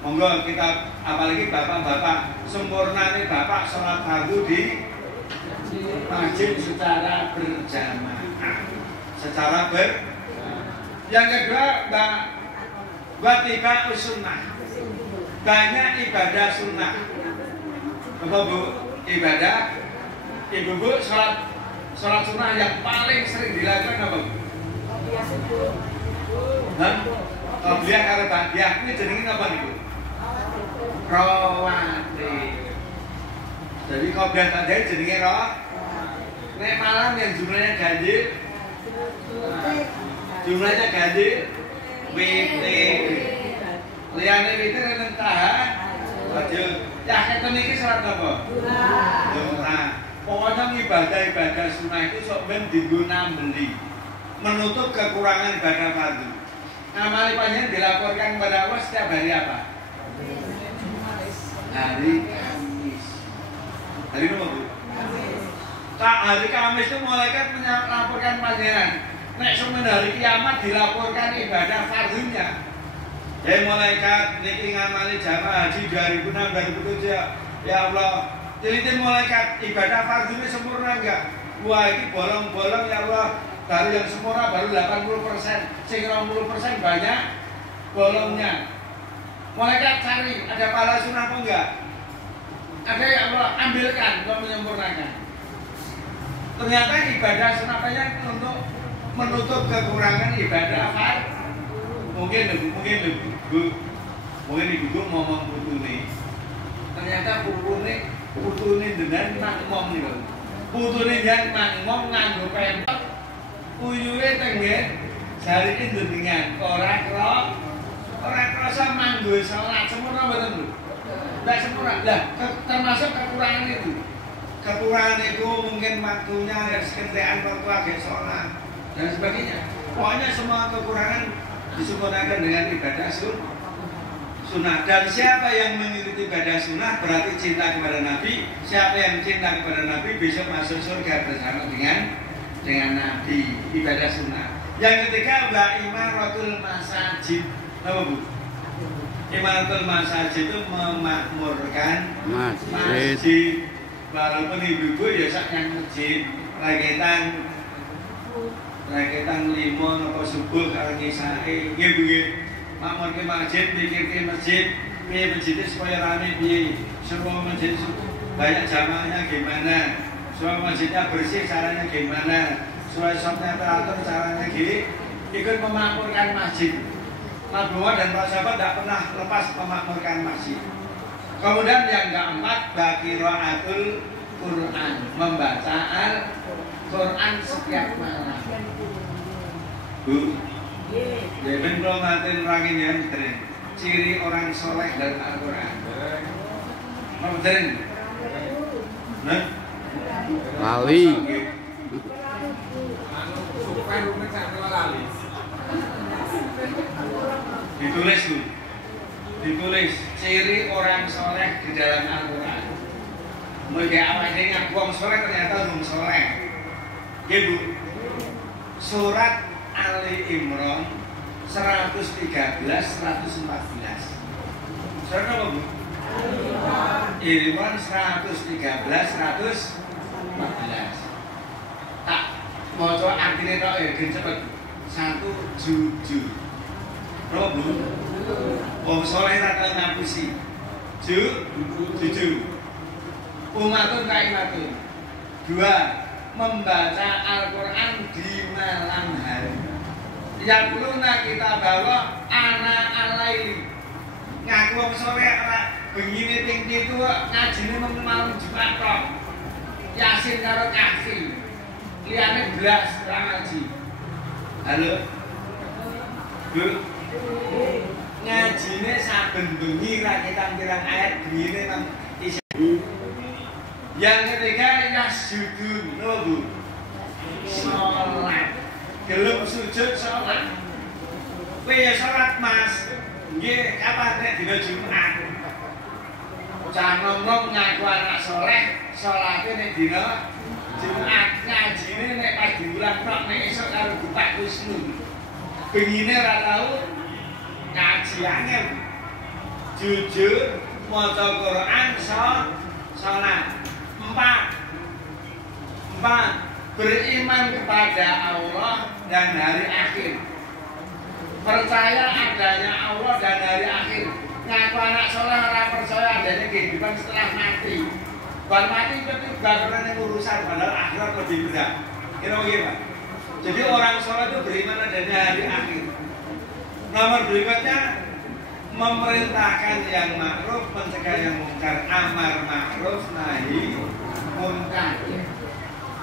Monggo kita apalagi bapak-bapak sempurnane bapak salat fardu di masjid secara berjamaah. Yang kedua, tiba sunnah. Banyak ibadah sunnah. Apa Bu? Ibadah ibu-ibu sholat sunnah yang paling sering dilakukan apa Bu? Qobliyah karo ba'diyah ini jenenge apa niku? Rawatib. Jadi qobliyah ba'diyah jenenge nek malam yang jumlahnya ganjil witir. Liyane witir enten tahajud. Ya keten iki salat apa? Duha. Pokoknya ibadah sunnah itu sok ben dienggo nambeli. Menutup kekurangan ibadah fardu. Amal panjenengan dilaporkan kepada Allah setiap hari apa? Hari Kamis. Hari apa Bu? Hari Kamis itu malaikat melaporkan panjenengan. Nek semen hari kiamat dilaporkan ibadah fardunya. Malaikat niki ngamali jamaah haji 2006 2007 ya Allah. Teliti malaikat ibadah fardunya sempurna enggak? Wah ini bolong-bolong ya Allah. Baru yang sempurna baru 80%, sing 20% banyak bolongnya. Malaikat cari ada pahala sunnah apa enggak? Ada ya Allah, ambilkan untuk menyempurnakan. Ternyata ibadah sunnahnya untuk menutup kekurangan ibadah fardu. Mungkin ibu ngomong putune. Ternyata putune dengan makmum nih Bang. Putune yang makmum nganggo pentok. Uyuwe tenggen jarine jenengan ora krasa manggo salat sempurna mboten lho. Ndak sempurna. Lah termasuk kekurangan itu. Kekurangan itu mungkin waktunya sekentekan waktu agak sholat dan sebagainya. Pokoknya semua kekurangan disempurnakan dengan ibadah sunnah. Dan siapa yang mengikuti ibadah sunnah berarti cinta kepada Nabi. Siapa yang cinta kepada Nabi besok masuk surga bersama dengan Nabi. Ibadah sunnah. Yang ketiga adalah imaratul masajid. Apa Bu? Imaratul masajid itu memakmurkan masjid. Walaupun ibu-ibu ya sak yang masjid raketan limon apa subuh karo ngisae nggih Bu nggih. Makmurke masjid, mikirke masjid, piye masjid supaya rame piye. Semua masjid banyak jamaahnya gimana? Supaya masjidnya bersih caranya gimana? Supaya shopnya teratur caranya gini. Ikut memakmurkan masjid. Nabi Muhammad dan para sahabat tidak pernah lepas memakmurkan masjid. Kemudian yang keempat qiraatul Quran, membaca Al-Quran setiap malam. Bu, jadi kalau ngatin orangin ya, ciri orang soleh dan Al-Quran. Apa betul? Nah, lali. Ditulis ciri orang soleh di dalam Al-Quran. Mereka awalnya ngaku orang soleh ternyata belum soleh. Ya Bu, surat Ali Imran 113-114. Surat apa Bu? Imran 113-114. Tak mau coba artinya tak ya, cepet. 1 jujur. Apa Bu? Wong soleh tak ngapusi. Jujur. Umatun kaimatun. 2. Membaca Al-Quran di malam hari. Yang luna kita bawa anak alaili. Ngaku wong soleh bengine ping 7 ngajine mung malam Jumat tok. Yasin karo Kahfi. Liyane blas ora ngaji. Halo. Bu. Ngajine saben bengi ra kirang ayat bengine nang isi. Yang ketiga yasjudun, Bu. Salat. Gelem sujud salat. Kowe ya salat, Mas. Nggih, kapan nek dina Jumat? Cah nom-nom ngaku anak soleh, salate nek dina Jumat, ngajine nek pas diulang tok nek esuk karo Bapak Wisnu. Bengine ora tau ngajiane. Jujur maca Quran salat. 4. Beriman kepada Allah dan hari akhir. Percaya adanya Allah dan hari akhir. Ngaku anak soleh orang percaya adanya kehidupan setelah mati. Bar mati itu bagian urusan padahal akhirat lebih berat. Kira-kira Pak. Jadi orang soleh itu beriman adanya hari akhir. Nomor berikutnya memerintahkan yang ma'ruf, mencegah yang mungkar, amar ma'ruf, nahi munkar.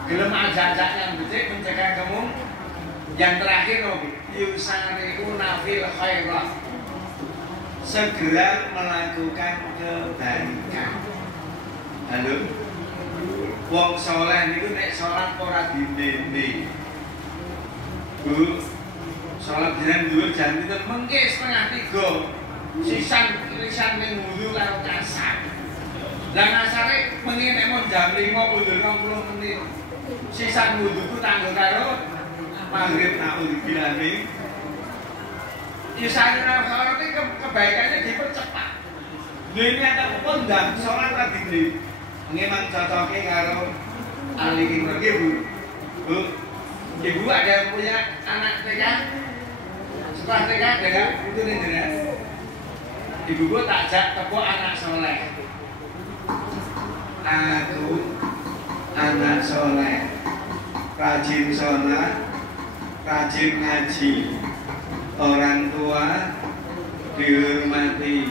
Gelem ajak-ajak yang becik, mencegah kemung. Yang terakhir yusari'u nafil khairah, segera melakukan kebaikan. Halo, wong soleh niku nek salat ora dindene. Bu, salat jenengan dhuwur jam pinten mengke 2:30. Sisan ning wudu karo kasar. Lah ngasare mengi nek mon jam 5 mundur 20 menit. Sisan wuduku tanggo karo maghrib naudzubillah. Yusari'u khairah itu kebaikannya dipercepat. Ini ada pondang sholat tadi. Memang cocoknya karo ahli kimia, Bu. Bu, Ibu ada yang punya anak TK? Setelah TK ada nggak? Itu nih ya. Ibu gue tak ajak tepuk anak soleh. Aku anak soleh, rajin sholat, rajin ngaji, orang tua dihormati,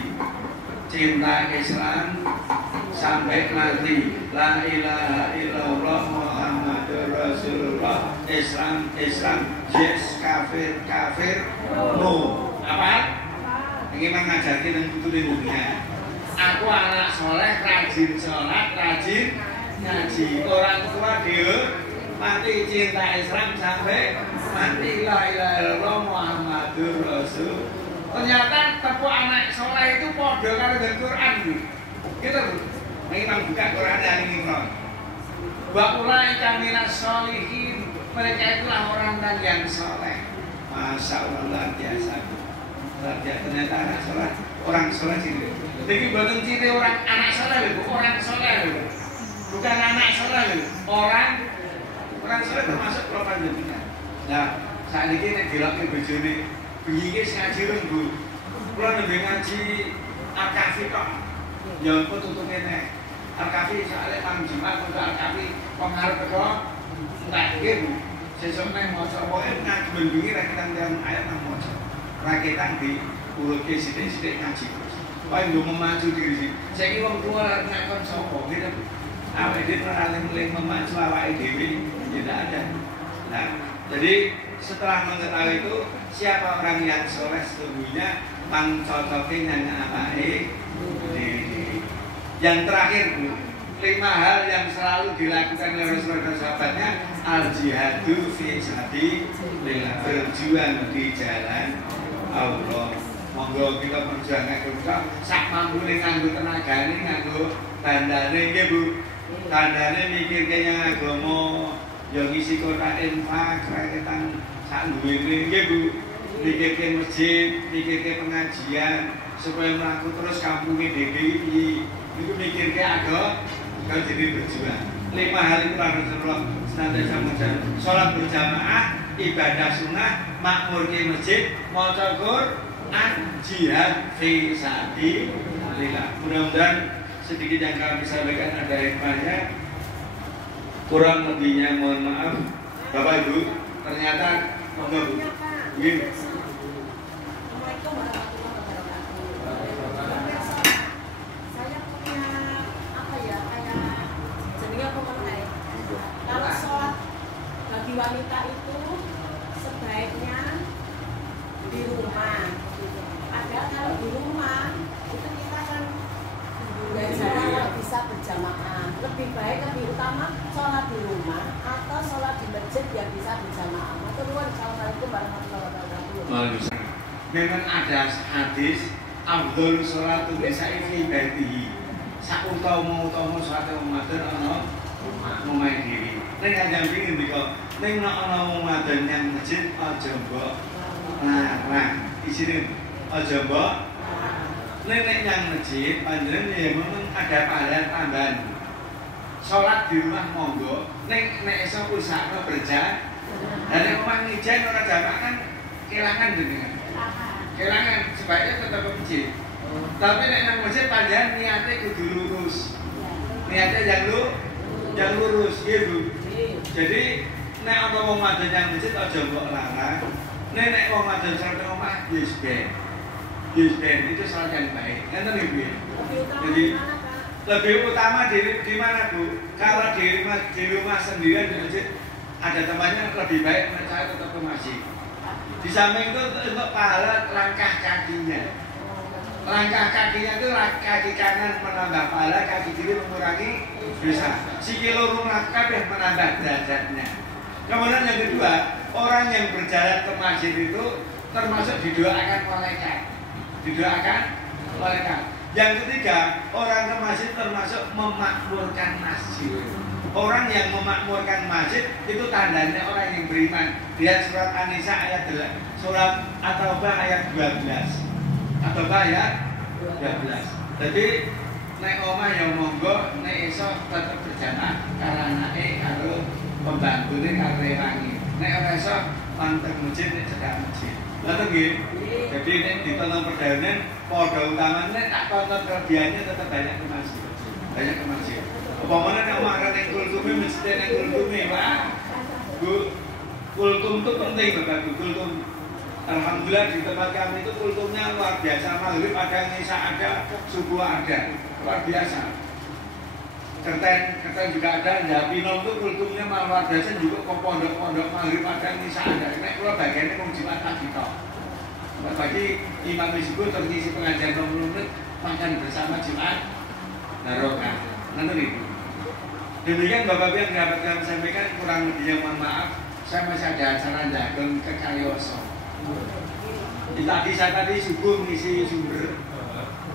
cinta Islam sampai mati. La ilaha illallah Muhammadur Rasulullah. Islam yes, kafir no. Apa? Ini memang ngajarin yang betul di dunia. Aku anak soleh, rajin sholat, rajin ngaji, orang tua dihormati, cinta Islam sampai mati. La ilaha illallah Muhammadur Rasul. Ternyata tepuk anak soleh itu podo karo dengan Quran gitu. Memang buka Quran dari Imran. Wa ulaika minas sholihin, mereka itulah orang yang soleh. Masya Allah, luar biasa. Luar biasa, ternyata anak soleh, orang soleh sini. Jadi bukan ciri orang anak soleh, orang soleh. Bukan anak soleh, orang soleh termasuk propan jenengan. Nah, saat ini nek dilok bojone begini ngaji lho, Bu. Kula nembe ngaji Al-Kahfi kok. Ya ampun tutupe nek. Al-Kahfi soalé malam Jumat untuk Al-Kahfi pengarep teko entek nggih, Bu. Sesuk nek maca pokoke ngaji bengi ra kitang ayat nang maca. Ra kitang di urutke sithik-sithik ngaji. Kok ndung memacu diri. Saiki wong tua ngakon sapa gitu. Awake dhewe ora ling memacu awake dhewe tidak ada. Nah, jadi setelah mengetahui itu siapa orang yang soleh sesungguhnya mengcocoknya apa yang terakhir, Bu, 5 hal yang selalu dilakukan oleh Rasulullah dan sahabatnya. Al-jihadu fi sabilillah, berjuang di jalan Allah. Monggo kita berjuang kita sak mampune nganggo tenagane, nganggo bandane nggih, Bu. Tandane mikirke yang agama ya ngisi kota infak rakyatan sak duwene nggih, Bu. Mikirke masjid, mikirke pengajian supaya mlaku terus kampunge dhewe iki. Iku mikirke agama kalau jadi berjuang. 5 hal itu Rasulullah senantiasa mengajar. Salat berjamaah, ibadah sunnah, makmur ke masjid, maca Quran, jihad fi sabilillah. Mudah-mudahan sedikit yang kami sampaikan ada hikmahnya. Kurang lebihnya mohon maaf. Bapak Ibu, ternyata monggo Bu. wanita itu sebaiknya di rumah. Padahal kalau di rumah itu kita kan jarang kalau bisa berjamaah. Lebih baik, lebih utama sholat di rumah atau sholat di masjid yang bisa berjamaah. Assalamualaikum warahmatullahi wabarakatuh. Memang ada hadis afdhal sholatu nisa'i fi baitihi. Sautama-utama sholat Ramadan ana omahe dhewe. Ning kanjeng pingin ndika ning nek ana wong wadon yang masjid aja mbok larang. Isine aja mbok. Nek yang masjid panjenengan ya memang ada pahala tambahan. Sholat di rumah monggo, nek esok usahanya berjalan. Dan yang omah ngijen orang jamaah kan kelangan dengan kelangan sebaiknya tetap ke masjid. Tapi nek nang masjid panjenengan niatnya kudu lurus. Niatnya yang lurus, gitu. Jadi nek ana wong wadon yang masjid aja mbok larang. Nek wong wadon sampe omah yes ben. Yes ben itu salah yang baik. Ngeten nggih, Bu. Jadi lebih utama di mana, Bu? Kalau di rumah sendirian di masjid ada temannya, lebih baik saya tetap ke masjid. Di samping itu untuk pahala langkah kakinya. Langkah kakinya itu kaki kanan menambah pahala, kaki kiri mengurangi dosa. Sikil loro kabeh menambah derajatnya. Kemudian yang kedua, orang yang berjalan ke masjid itu termasuk didoakan malaikat. Didoakan malaikat. Yang ketiga, orang ke masjid termasuk memakmurkan masjid. Orang yang memakmurkan masjid itu tandanya orang yang beriman. Lihat surat An-Nisa ayat 8, surat At-Taubah ayat 12. At-Taubah ayat 12. Jadi nek omah yang monggo, nek esok tetap berjamaah karo anake karo pembantune karo rewangi. Nek ora esok mantep masjid nek cedhak masjid. Ngoten nggih. Jadi nek ditonton perdagangan padha utamane tak tonton kelebihannya tetap banyak ke masjid. Banyak ke masjid. Umpamanya nek makan ning kultume mesti ning kultume, Pak. Bu, kultum itu penting Bapak Bu, kultum. Alhamdulillah di tempat kami itu kultumnya luar biasa. Maghrib ada, Isya ada, subuh ada. Luar biasa. Kerten juga ada, Japino itu kultumnya malah luar biasa juga ke pondok-pondok Maghrib ada, Isya ada. Nek kula bagiannya mau Jumat pagi tok. Bagi imam disebut terngisi pengajian 20 menit makan bersama Jumat barokah. Nanti itu. Demikian Bapak yang dapat kami sampaikan, kurang lebihnya mohon maaf. Saya masih ada acara dagang ke Karyoso. Tadi subuh ngisi sumber,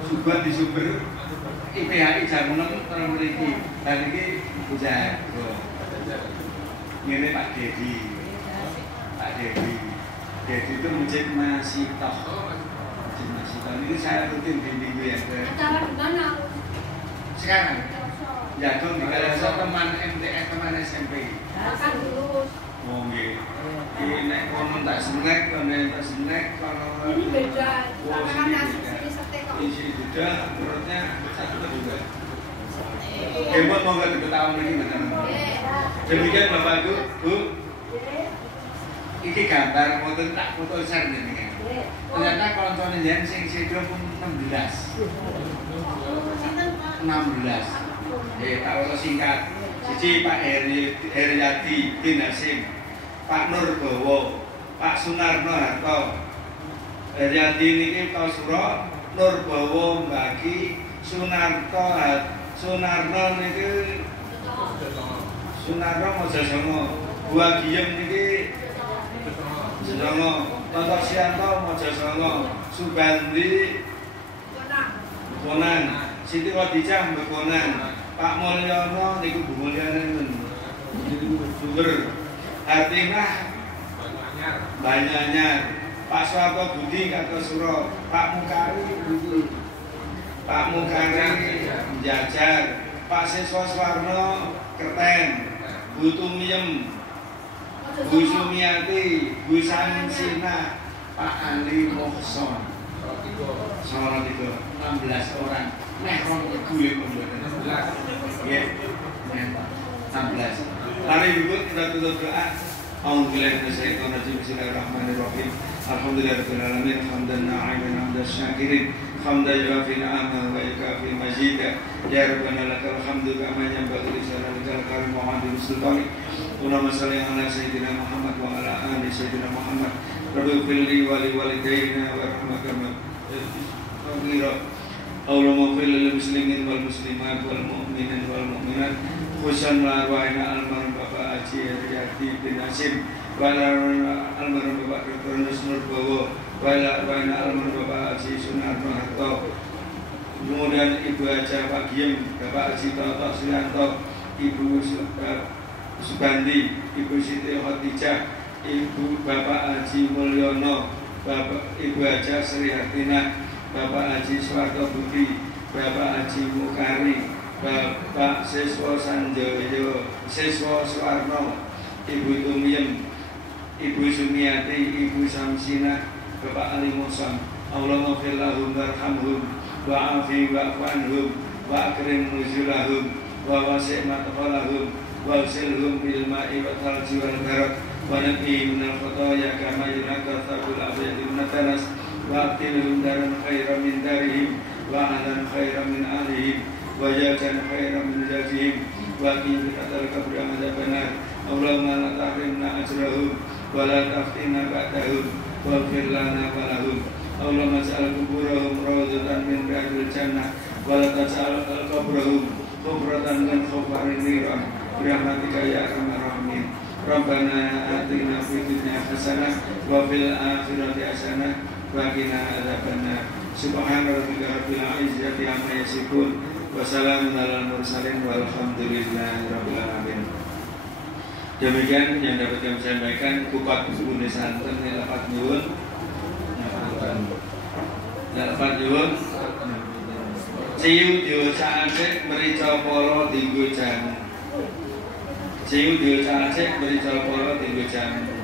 subuh di sumber IPHI jam 6 terus memiliki dan ini jago. Ini Pak Dedi. Dedi itu masjid Masitoh. Masjid Masitoh ini saya rutin bimbing ya. Acara di mana? Sekarang jago di Karyoso, teman MTS, teman SMP. Akan lulus. Oh nggih. Iki nek kono tak snack, kalau ini beda. Sama kan nasi sate kok. isi juga perutnya satu juga. Hebat mau nggak diketahui ini benar. Demikian Bapak Ibu, Bu. Iki gambar foto share jenengan. Ternyata koncone yen sing sedo pun 16. 16. Tak urus singkat. Siji Pak Heryadi bin Hasim, Pak Nurbowo, Pak Sunarno Harto. Heryadi niki Tosuro, Nurbowo Mbaki, Sunarno niki Sunarno Mojosongo, Buah Giem niki Songo, Toto Sianto Mojosongo, Subandi Bonan, Siti Wadijah Bonan, Pak Mulyono niku Bu Mulyono niku Sumber, Hartimah Banyanyar, Pak Suwarto Budi Kartosuro, Pak Mukari Jajar, Pak Siswa Swarno Kerten, Bu Tumiem, Bu Sumiati, Bu Sansina, Pak Ali Mohson, Solo 16 orang. Mehron kulit pembuatan 16. Ya, 16. Mari duduk kita tutup doa. Bismillahirrahmanirrahim. Alhamdulillahirabbil alamin. Hamdan na'iman hamdan syakirin. Hamdan yuafi ni'amahu wa yukafi mazidah. Ya Rabbana lakal hamdu kama yanbaghi li jalali Rizal Karim Muhammadin Sultani Allahumma salli ala Sayyidina Muhammad wa ala ali Sayyidina Muhammad Rabbi firli wali walidayna wa rahmakama Allahumma firli muslimin wal muslimat wal mu'minin wal mu'minat khususan larwaina almarhum Bapak Haji Riyadi bin Hasim wa almarhum Bapak Dr. Nusnur Bowo wa almarhum Bapak Haji Sunarno Harto. Kemudian Ibu Haja Pak Giem, Bapak Haji Toto Suyanto, Ibu Subandi, Ibu Siti Khotijah, Ibu Bapak Haji Mulyono, Ibu Haja Sri Hartina, Bapak Haji Suwarto Budi, Bapak Haji Mukari, Bapak Siswo Sanjoyo, Siswo Suwarno, Ibu Tumiem, Ibu Sumiati, Ibu Samsina, Bapak Ali Musam. Allahumma fir lahum warhamhum wa'afi wa'fu anhum wa'akrim nuzulahum wa wasi' madkhalahum wa'silhum bil ma'i wa thalji wal barad wa naqi minal khotoya kama yunaqqa thawbul abyadi minatanas wa atilhum daran khairan min darihim wa ahlan khairan min ahlihim wa jajan khairan min jazihim wa qim bi'atal kabri amadabanar. Allahumma la tahrimna ajrahum wa la taftina ba'dahum wa fir lana wa lahum. Allahumma ja'al kuburahum rawdatan min riyadil jannah wa la taj'al qabrahum kufratan min khufarin niran birahmatika ya arhamar rahimin. Rabbana atina fid dunya hasanah wa fil akhirati hasanah wa qina adzabannar. Subhana rabbika rabbil izzati amma yasifun wa salamun alal mursalin walhamdulillahi rabbil alamin. Demikian yang dapat kami sampaikan. Kupat Bune Santen lapat nyuwun. Lapat nyuwun. Ciu diocacik merica para dinggo jamu. Ciu diocacik merica para dinggo jamu.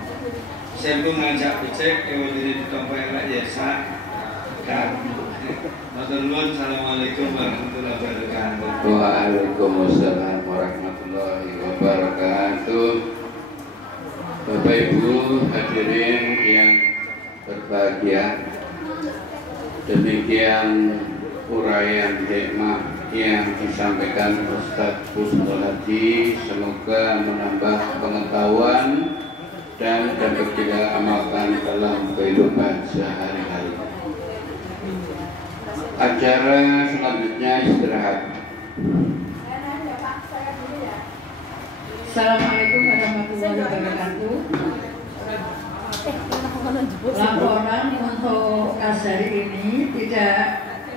Sembung ngajak becik ewa diri ditompo elek ya sak kan. Matur nuwun. Assalamualaikum warahmatullahi wabarakatuh. Waalaikumsalam warahmatullahi wabarakatuh. Bapak Ibu hadirin yang berbahagia, demikian uraian hikmah yang disampaikan Ustaz Husnul Hadi. Semoga menambah pengetahuan dan dapat kita amalkan dalam kehidupan sehari-hari. Acara selanjutnya istirahat. Assalamualaikum warahmatullahi wabarakatuh. Laporan untuk Kasari ini tidak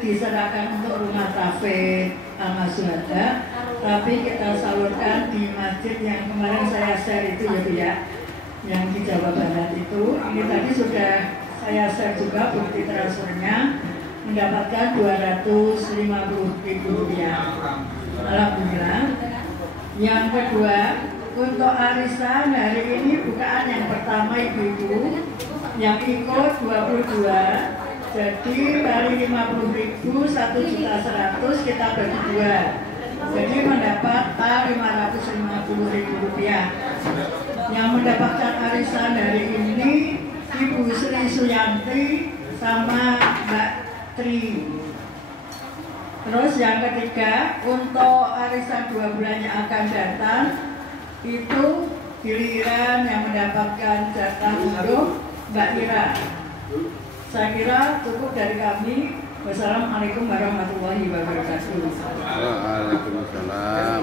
diserahkan untuk rumah tafe Amal Syuhada, tapi kita salurkan di masjid yang kemarin saya share itu ya, yang di Jawa Barat itu. Ini tadi sudah saya share juga bukti transfernya, mendapatkan Rp250.000. Alhamdulillah. Yang kedua, untuk arisan hari ini bukaan yang pertama ibu-ibu yang ikut 22, jadi dari 50.000 1.100.000 kita bagi 2, jadi mendapat Rp550.000. Yang mendapatkan arisan hari ini Ibu Sri Suyanti sama Mbak Tri. Terus yang ketiga, untuk arisan 2 bulan yang akan datang itu giliran yang mendapatkan jatah unduh Mbak Ira. Saya kira cukup dari kami. Wassalamualaikum warahmatullahi wabarakatuh. Waalaikumsalam.